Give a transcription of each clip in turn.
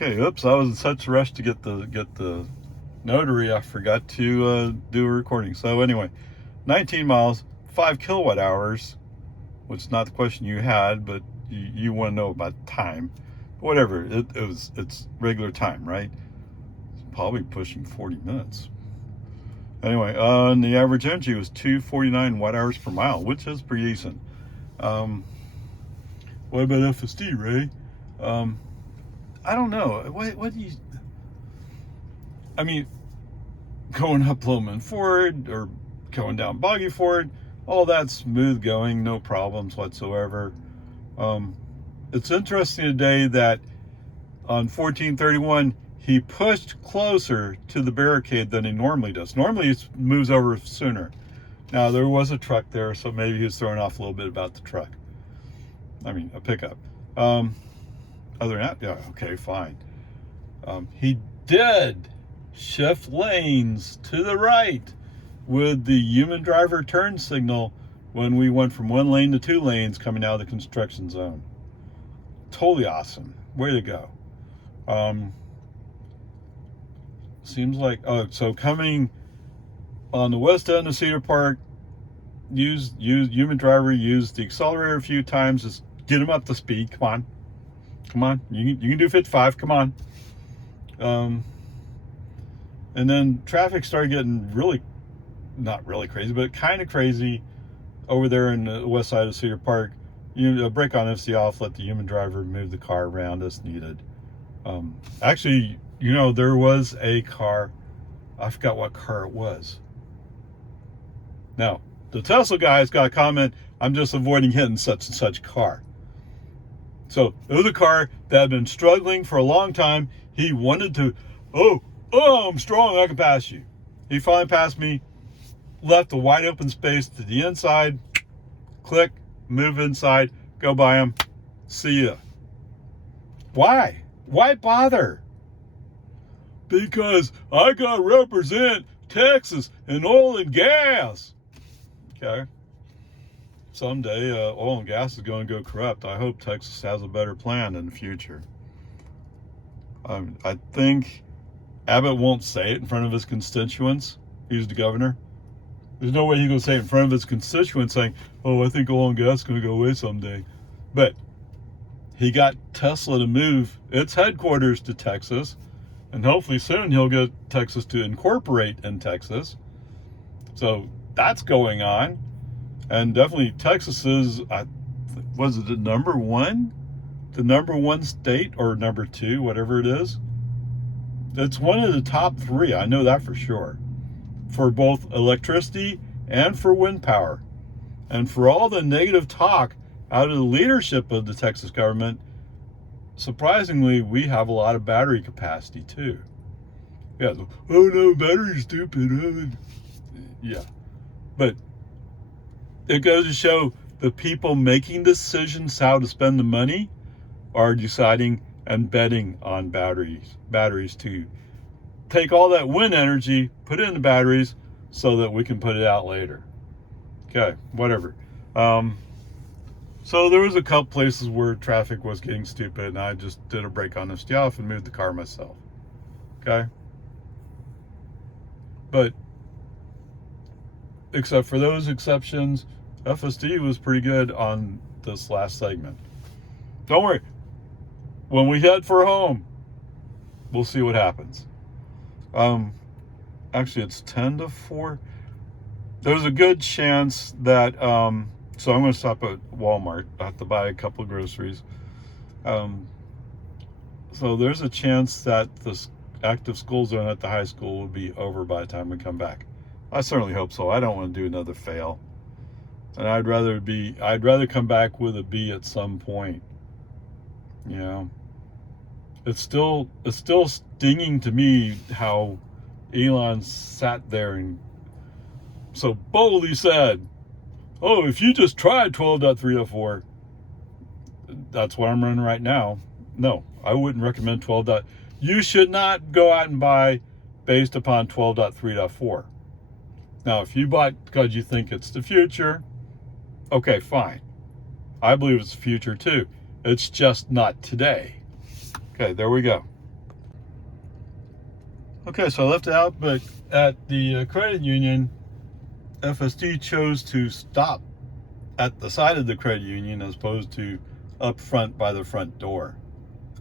Okay, oops, I was in such a rush to get the notary, I forgot to do a recording. So anyway, 19 miles, 5 kilowatt hours, which is not the question you had, but you want to know about time. Whatever, it's regular time, right? It's probably pushing 40 minutes. Anyway, and the average energy was 249 watt hours per mile, which is pretty decent. What about FSD, Ray? I don't know. What do you... I mean, going up Lowman Ford or going down Boggy Ford, all that's smooth going, no problems whatsoever. It's interesting today that on 1431, he pushed closer to the barricade than he normally does. Normally, he moves over sooner. Now, there was a truck there, so maybe he was throwing off a little bit about the truck. I mean, a pickup. Other than that, yeah, okay, fine. He did shift lanes to the right with the human driver turn signal when we went from 1 lane to 2 lanes coming out of the construction zone. Totally awesome. Way to go. Seems like, so coming on the west end of Cedar Park, use human driver, use the accelerator a few times, just get him up to speed. Come on, you can do 55, come on. And then traffic started getting really, not really crazy, but kind of crazy over there in the west side of Cedar Park. You brake on FCC off, let the human driver move the car around as needed. Actually, there was a car, I forgot what car it was. Now, the Tesla guys got a comment, I'm just avoiding hitting such and such car. So it was a car that had been struggling for a long time. He wanted to, I'm strong, I can pass you. He finally passed me, left a wide open space to the inside, click, move inside, go by him, see ya. Why? Why bother? Because I gotta represent Texas and oil and gas. Okay. Someday oil and gas is going to go corrupt. I hope Texas has a better plan in the future. I think Abbott won't say it in front of his constituents. He's the governor. There's no way he's going to say it in front of his constituents saying, I think oil and gas is going to go away someday. But he got Tesla to move its headquarters to Texas, and hopefully soon he'll get Texas to incorporate in Texas. So that's going on. And definitely Texas is, was it the number one? The number one state, or number 2, whatever it is. It's one of the top 3, I know that for sure. For both electricity and for wind power. And for all the negative talk out of the leadership of the Texas government, surprisingly, we have a lot of battery capacity too. Yeah, no, battery's stupid. Yeah, but it goes to show the people making decisions how to spend the money are deciding and betting on batteries to take all that wind energy, put it in the batteries so that we can put it out later. Okay, whatever. So there was a couple places where traffic was getting stupid, and I just did a brake on the off and moved the car myself. Okay? But except for those exceptions, FSD was pretty good on this last segment. Don't worry. When we head for home, we'll see what happens. Actually, it's 10 to 4. There's a good chance that, so I'm going to stop at Walmart. I have to buy a couple of groceries. So there's a chance that this active school zone at the high school will be over by the time we come back. I certainly hope so. I don't want to do another fail. And I'd rather come back with a B at some point. It's still stinging to me how Elon sat there and so boldly said, if you just tried 12.304, that's what I'm running right now. No, I wouldn't recommend 12. You should not go out and buy based upon 12.3.4. Now, if you bought because you think it's the future, okay, fine. I believe it's the future too. It's just not today. Okay, there we go. Okay, so I left it out, but at the credit union, FSD chose to stop at the side of the credit union as opposed to up front by the front door.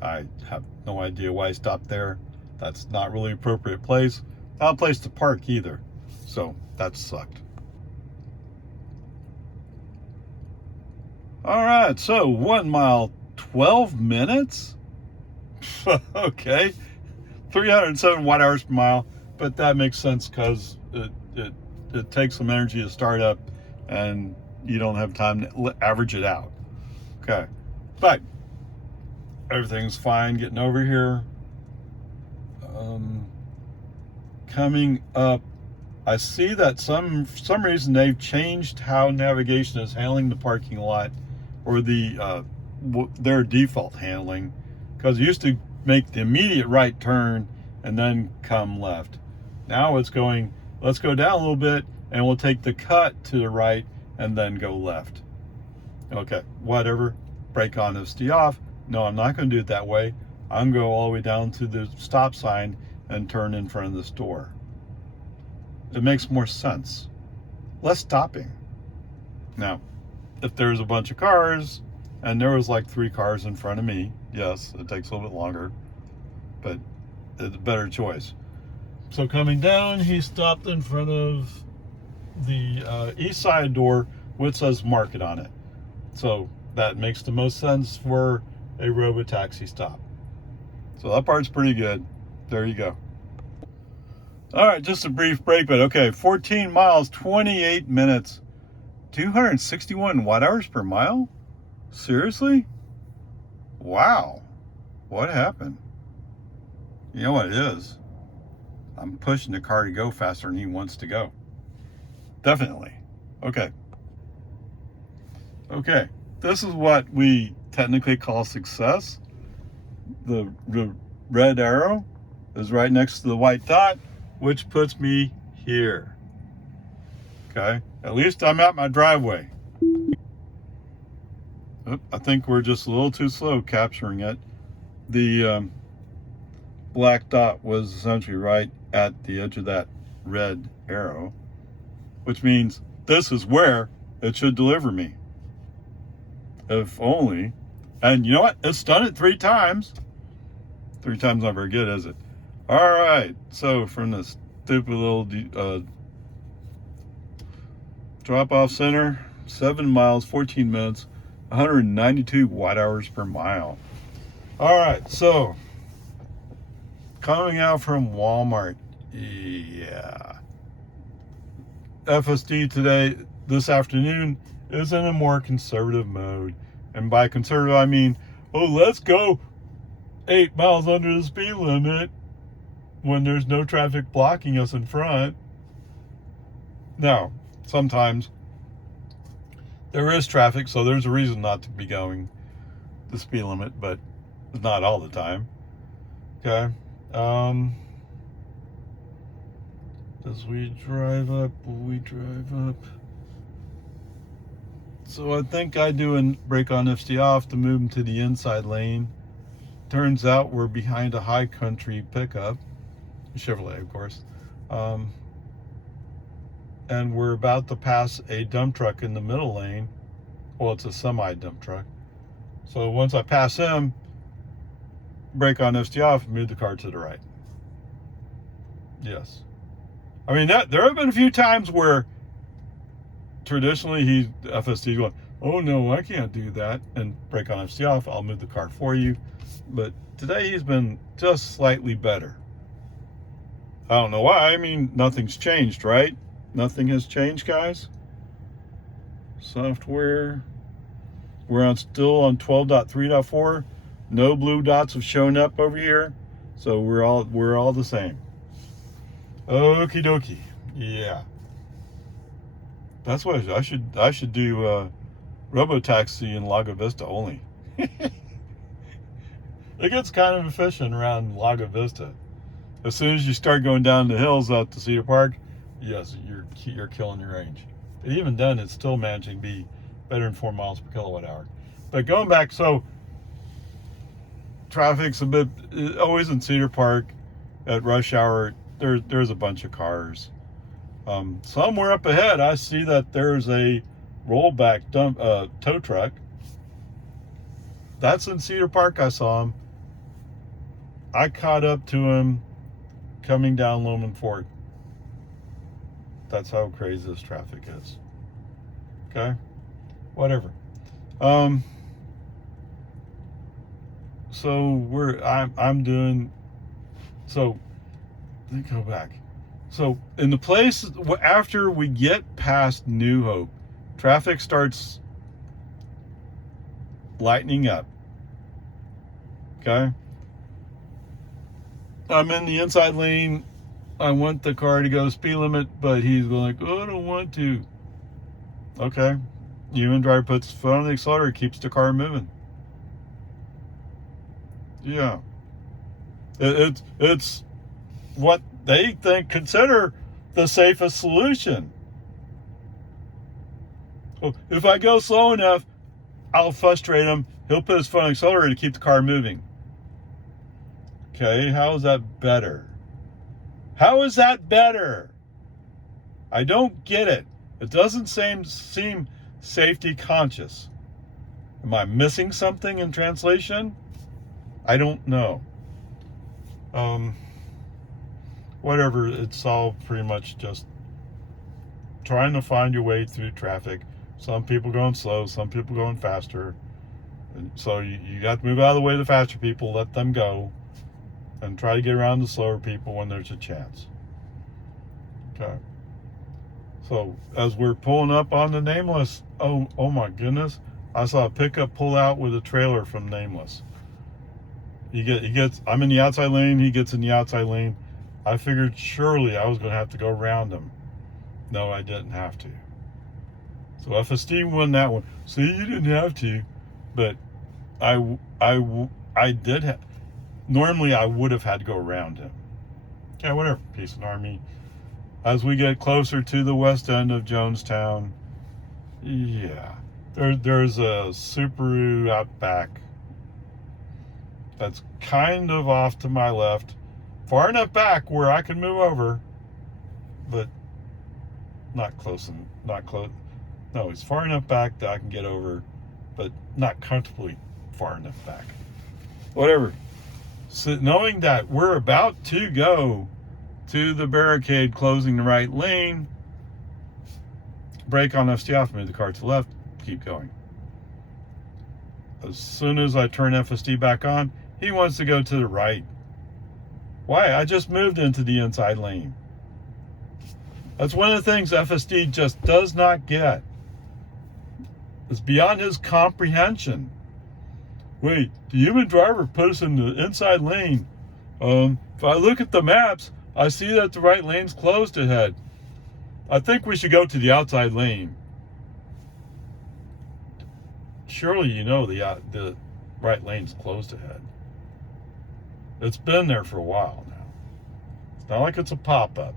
I have no idea why I stopped there. That's not really an appropriate place. Not a place to park either. So that sucked. All right, so 1 mile, 12 minutes? Okay. 307 watt hours per mile, but that makes sense because it takes some energy to start up and you don't have time to average it out. Okay, but everything's fine getting over here. Coming up, I see that for some reason they've changed how navigation is handling the parking lot, or their default handling, because it used to make the immediate right turn and then come left. Now it's going, let's go down a little bit and we'll take the cut to the right and then go left. Okay, whatever. Brake on, FSD off. No, I'm not going to do it that way. I'm going to go all the way down to the stop sign and turn in front of the store. It makes more sense. Less stopping. Now, if there's a bunch of cars, and there was like 3 cars in front of me, yes, it takes a little bit longer, but it's a better choice. So coming down, he stopped in front of the east side door, which says market on it. So that makes the most sense for a Robo taxi stop. So that part's pretty good. There you go. All right, just a brief break, but okay, 14 miles, 28 minutes, 261 watt hours per mile? Seriously? Wow. What happened? You know what it is? I'm pushing the car to go faster than he wants to go. Definitely. Okay. Okay. This is what we technically call success. The red arrow is right next to the white dot, which puts me here. Okay. At least I'm at my driveway. I think we're just a little too slow capturing it. The black dot was essentially right at the edge of that red arrow, which means this is where it should deliver me. If only. And you know what? It's done it 3 times. 3 times not very good, is it? All right. So from this stupid little drop-off center, 7 miles, 14 minutes, 192 watt hours per mile. All right, so coming out from Walmart, yeah. FSD today, this afternoon, is in a more conservative mode. And by conservative, I mean, oh, let's go 8 miles under the speed limit when there's no traffic blocking us in front. Now, sometimes there is traffic, so there's a reason not to be going the speed limit, but not all the time. Okay. As we drive up, So I think I do a brake on, FSD off to move them to the inside lane. Turns out we're behind a high country pickup, Chevrolet, of course. And we're about to pass a dump truck in the middle lane. Well, it's a semi dump truck. So once I pass him, brake on, FSD off, move the car to the right. Yes. I mean, there have been a few times where traditionally FSD going, oh no, I can't do that, and brake on, FSD off, I'll move the car for you. But today he's been just slightly better. I don't know why. I mean, nothing's changed, right? Nothing has changed, guys. Software. We're still on 12.3.4. No blue dots have shown up over here, so we're all the same. Okie dokie. Yeah. That's what I should do. Robo taxi in Lago Vista only. It gets kind of efficient around Lago Vista. As soon as you start going down the hills out to Cedar Park, yes, you're killing your range. But even then, it's still managing to be better than 4 miles per kilowatt hour. But going back, so traffic's a bit always in Cedar Park at rush hour. there's a bunch of cars. Somewhere up ahead, I see that there's a rollback tow truck. That's in Cedar Park. I saw him. I caught up to him coming down Loman Ford. That's how crazy this traffic is. Okay, whatever. So I'm doing. So let me go back. So in the place after we get past New Hope, traffic starts lightening up. Okay. I'm in the inside lane. I want the car to go speed limit, but he's going like, oh, I don't want to. Okay. Human driver puts his foot on the accelerator, keeps the car moving. Yeah. It's what they consider the safest solution. Well, if I go slow enough, I'll frustrate him. He'll put his foot on the accelerator to keep the car moving. Okay, how is that better? How is that better? I don't get it. It doesn't seem safety conscious. Am I missing something in translation? I don't know. Whatever, it's all pretty much just trying to find your way through traffic. Some people going slow, some people going faster. And so you got to move out of the way of the faster people, let them go, and try to get around the slower people when there's a chance. Okay. So as we're pulling up on the Nameless, oh my goodness, I saw a pickup pull out with a trailer from Nameless. He gets. I'm in the outside lane. He gets in the outside lane. I figured surely I was going to have to go around him. No, I didn't have to. So FSD won that one. See, you didn't have to, but I did have. Normally, I would have had to go around him. Yeah, whatever. Peace and Army. As we get closer to the west end of Jonestown, yeah, there's a Subaru out back that's kind of off to my left, far enough back where I can move over, but not close. No, he's far enough back that I can get over, but not comfortably far enough back. Whatever. So knowing that we're about to go to the barricade closing the right lane, brake on FSD off, move the car to the left, keep going. As soon as I turn FSD back on, he wants to go to the right. Why? I just moved into the inside lane. That's one of the things FSD just does not get. It's beyond his comprehension. Wait, the human driver put us in the inside lane. If I look at the maps, I see that the right lane's closed ahead. I think we should go to the outside lane. Surely you know the right lane's closed ahead. It's been there for a while now. It's not like it's a pop-up.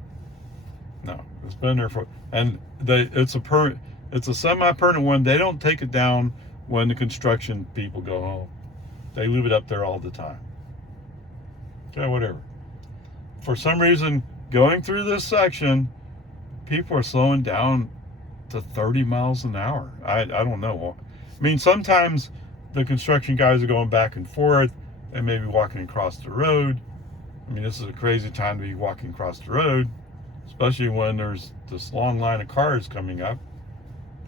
No, it's been there and it's a semi-permanent one. They don't take it down when the construction people go home. They leave it up there all the time. Okay, whatever. For some reason, going through this section, people are slowing down to 30 miles an hour. I don't know. I mean, sometimes the construction guys are going back and forth. They may be walking across the road. I mean, this is a crazy time to be walking across the road, especially when there's this long line of cars coming up.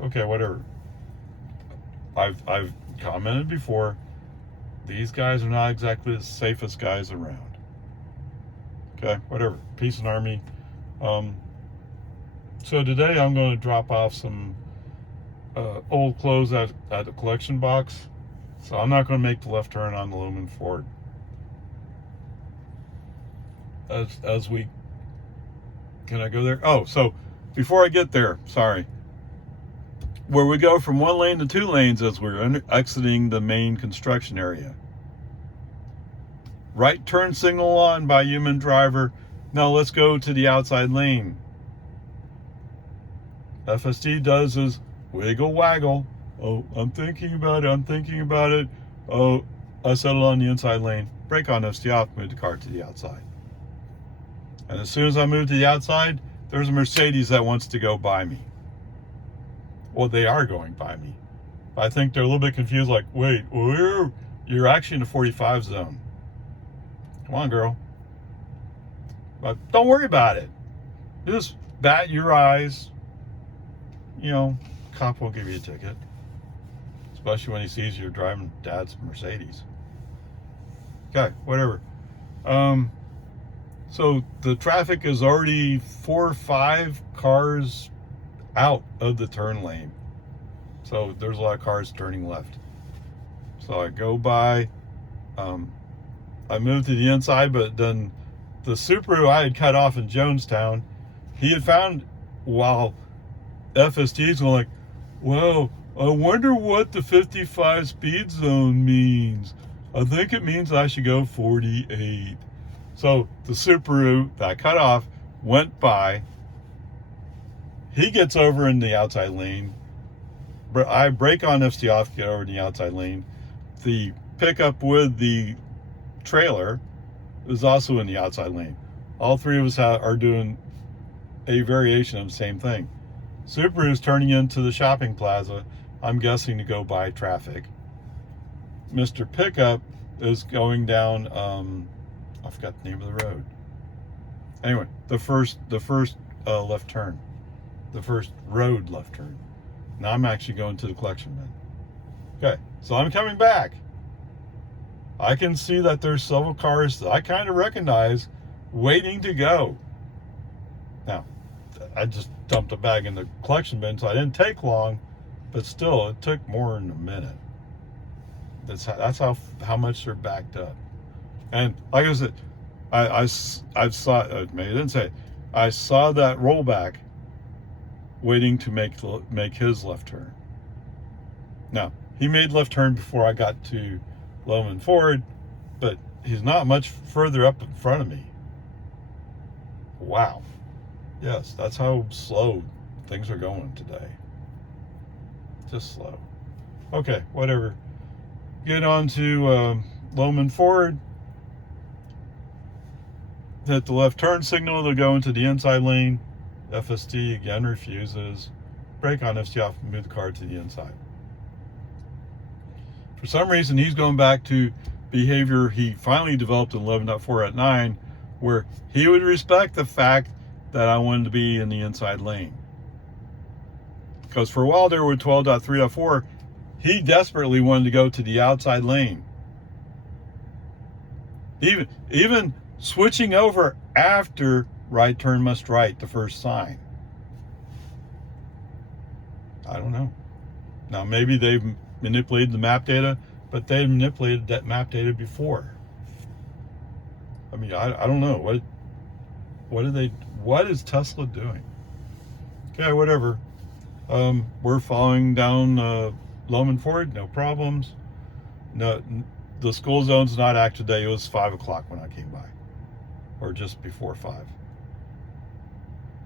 Okay, whatever. I've commented before, these guys are not exactly the safest guys around. Okay, whatever. Peace and Army. So today I'm going to drop off some old clothes at a collection box. So I'm not going to make the left turn on the Loman Ford. As we, can I go there? Oh, so before I get there, sorry. Where we go from one lane to two lanes as we're exiting the main construction area. Right turn signal on by human driver. Now let's go to the outside lane. FSD does is wiggle waggle. Oh, I'm thinking about it. Oh, I settled on the inside lane. Brake on FSD off, move the car to the outside. And as soon as I move to the outside, there's a Mercedes that wants to go by me. Well, they are going by me. I think they're a little bit confused, like, wait, you're actually in the 45 zone. Come on, girl. But don't worry about it. Just bat your eyes. You know, cop will give you a ticket. Especially when he sees you're driving dad's Mercedes. Okay, whatever. So the traffic is already 4 or 5 cars out of the turn lane. So there's a lot of cars turning left. So I go by, I moved to the inside, but then the Subaru I had cut off in Jonestown, he had found, while FST's going like, well, I wonder what the 55 speed zone means. I think it means I should go 48. So the Subaru that I cut off went by. He gets over in the outside lane. I brake on FST off, get over in the outside lane. The pickup with the trailer is also in the outside lane. All three of us are doing a variation of the same thing. Subaru is turning into the shopping plaza, I'm guessing to go by traffic. Mr. Pickup is going down, I forgot the name of the road. Anyway, the first left turn. The first road left turn. Now I'm actually going to the collection bin. Okay, so I'm coming back. I can see that there's several cars that I kind of recognize waiting to go. Now, I just dumped a bag in the collection bin, so I didn't take long, but still, it took more than a minute. That's how much they're backed up. And like I said, I saw, maybe I didn't say it, I saw that rollback waiting to make his left turn. Now, he made left turn before I got to Loman Ford, but he's not much further up in front of me. Wow. Yes, that's how slow things are going today. Just slow. Okay, whatever. Get on to Loman Ford. Hit the left turn signal to go into the inside lane. FST again refuses. Brake on FST off and move the car to the inside. For some reason, he's going back to behavior he finally developed in 11.4.9, where he would respect the fact that I wanted to be in the inside lane. Because for a while there with 12.3.4, he desperately wanted to go to the outside lane. Even switching over after right turn must right, the first sign. I don't know. Now maybe they've manipulated the map data, but they manipulated that map data before. I mean, I don't know. What is Tesla doing? Okay, whatever. We're following down Loman Ford, no problems. No, the school zone's not active today. It was 5 o'clock when I came by, or just before 5.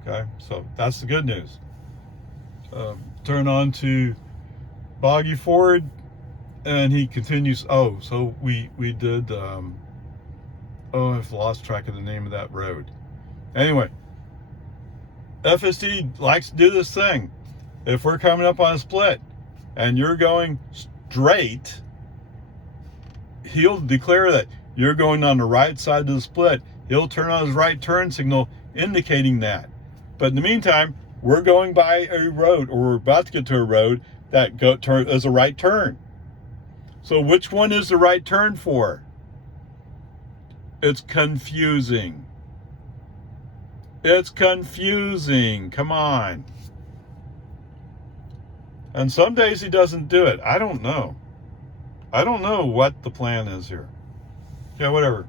Okay, so that's the good news. Turn on to Boggy Ford, and he continues. Oh, so we did. I've lost track of the name of that road. Anyway, FSD likes to do this thing. If we're coming up on a split and you're going straight, he'll declare that you're going on the right side of the split. He'll turn on his right turn signal indicating that. But in the meantime, we're going by a road, or we're about to get to a road that is a right turn. So which one is the right turn for? It's confusing. It's confusing. Come on. And some days he doesn't do it. I don't know. I don't know what the plan is here. Yeah, whatever.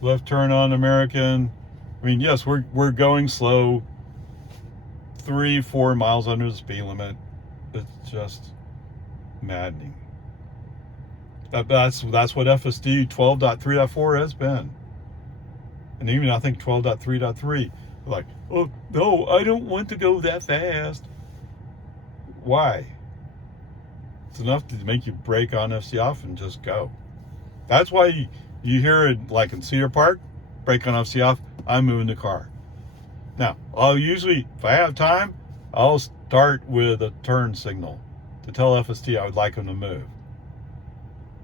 Left turn on American. I mean, yes, we're going slow. 3-4 miles under the speed limit. It's just maddening. That's what FSD 12.3.4 has been. And even I think 12.3.3. Like, oh no, I don't want to go that fast. Why? It's enough to make you brake on FSD off and just go. That's why you hear it like in Cedar Park, brake on off, see off, I'm moving the car. Now, I'll usually, if I have time, I'll start with a turn signal to tell FST I would like him to move.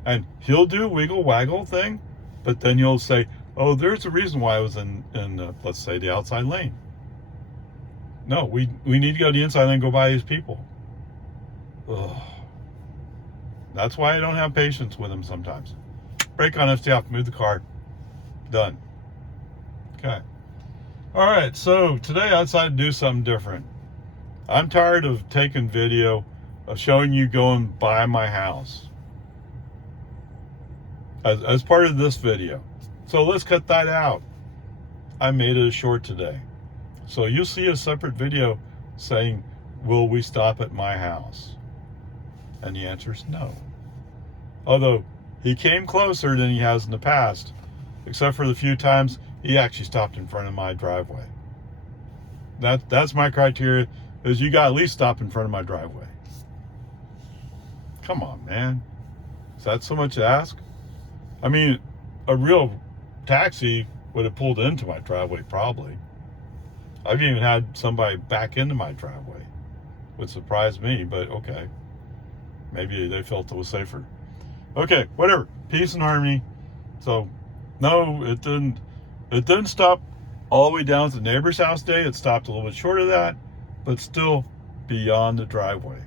And he'll do a wiggle waggle thing, but then you'll say, oh, there's a reason why I was in let's say, the outside lane. No, we need to go to the inside lane and go by these people. Ugh. That's why I don't have patience with him sometimes. Brake on, FT off, move the car. Done. Okay. All right, so today I decided to do something different. I'm tired of taking video of showing you going by my house as part of this video. So let's cut that out. I made it short today. So you'll see a separate video saying, will we stop at my house? And the answer is no. Although he came closer than he has in the past, except for the few times he actually stopped in front of my driveway. That's my criteria, is you got to at least stop in front of my driveway. Come on, man. Is that so much to ask? I mean, a real taxi would have pulled into my driveway probably. I've even had somebody back into my driveway. Would surprise me, but okay. Maybe they felt it was safer. Okay, whatever. Peace and harmony. So, no, it didn't stop all the way down to the neighbor's house today. It stopped a little bit short of that, but still beyond the driveway.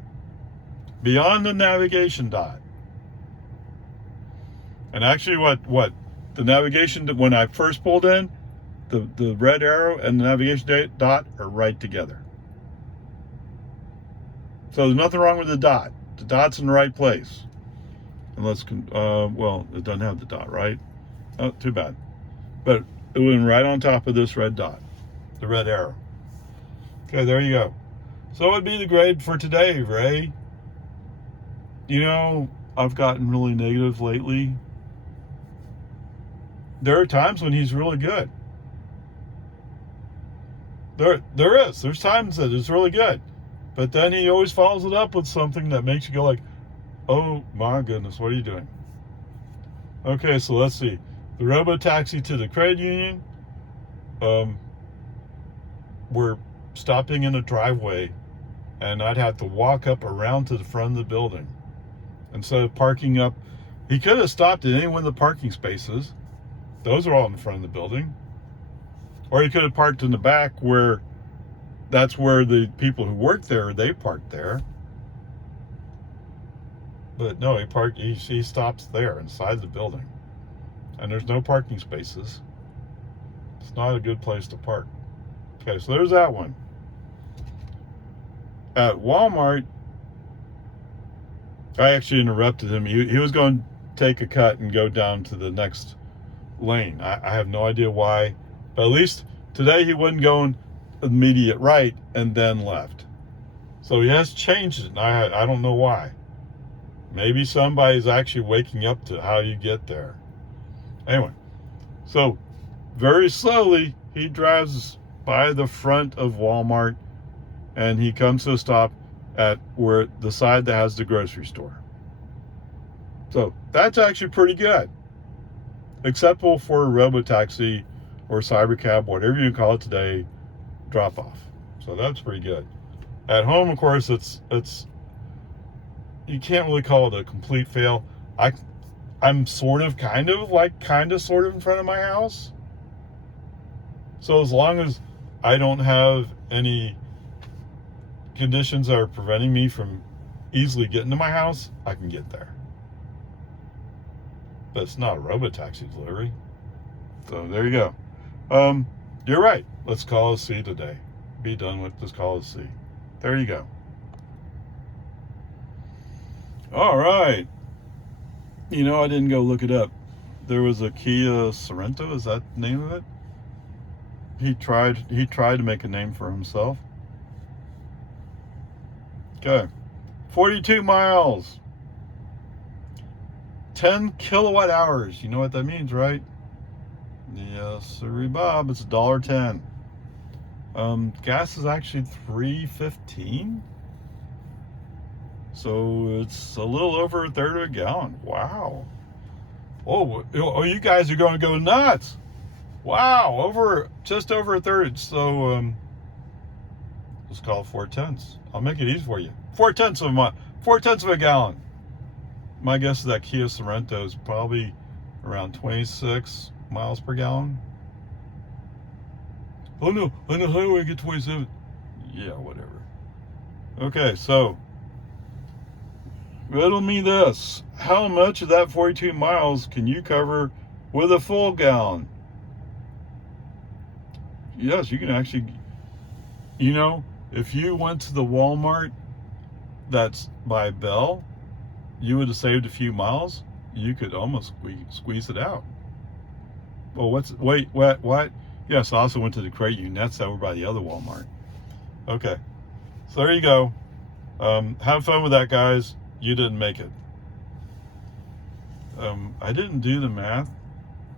Beyond the navigation dot. And actually what the navigation, when I first pulled in, the red arrow and the navigation dot are right together. So there's nothing wrong with the dot. The dot's in the right place. Unless, well, it doesn't have the dot, right? Oh, too bad. But it went right on top of this red dot, the red arrow. Okay, there you go. So what would be the grade for today, Ray? You know, I've gotten really negative lately. There are times when he's really good. There's times that it's really good. But then he always follows it up with something that makes you go like, oh my goodness, what are you doing? Okay, so let's see. The Robo taxi to the credit union. We're stopping in a driveway, and I'd have to walk up around to the front of the building. Instead of parking up, he could have stopped at any one of the parking spaces. Those are all in front of the building. Or he could have parked in the back where that's where the people who work there, they parked there. But no, he stops there inside the building. And there's no parking spaces. It's not a good place to park. Okay, so there's that one. At Walmart, I actually interrupted him. He was going to take a cut and go down to the next lane. I have no idea why, but at least today he wasn't going immediate right and then left. So he has changed it, and I don't know why. Maybe somebody's actually waking up to how you get there. Anyway, so very slowly he drives by the front of Walmart, and he comes to a stop at where the side that has the grocery store. So that's actually pretty good. Acceptable for a robo-taxi or cybercab, whatever you call it today, drop off. So that's pretty good. At home, of course, it's you can't really call it a complete fail. I'm sort of in front of my house. So as long as I don't have any conditions that are preventing me from easily getting to my house, I can get there. But it's not a robo-taxi delivery. So there you go. You're right. Let's call it C today. Be done with this call it C. There you go. All right. You know, I didn't go look it up. There was a Kia Sorento. Is that the name of it? He tried to make a name for himself. Okay. 42 miles. 10 kilowatt hours. You know what that means, right? Yes, sir, Bob. It's $1.10. Gas is actually $3.15. So it's a little over a third of a gallon. Wow. Oh, you guys are going to go nuts. Wow, just over a third. So let's call it 4/10. I'll make it easy for you. 4/10 of a gallon. My guess is that Kia Sorento is probably around 26 miles per gallon. Oh no, on the highway I get 27. Yeah, whatever. Okay, so riddle me this. How much of that 42 miles can you cover with a full gallon? Yes, you can actually, if you went to the Walmart that's by Bell, you would have saved a few miles. You could almost squeeze it out. Well, what? Yes, I also went to the Crate Union. That's over by the other Walmart. Okay, so there you go. Have fun with that, guys. You didn't make it. I didn't do the math.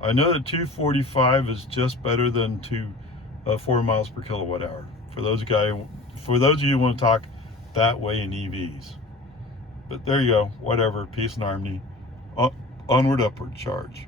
I know that 245 is just better than 4 miles per kilowatt hour. For those of you who want to talk that way in EVs. But there you go. Whatever. Peace and harmony. Onward, upward charge.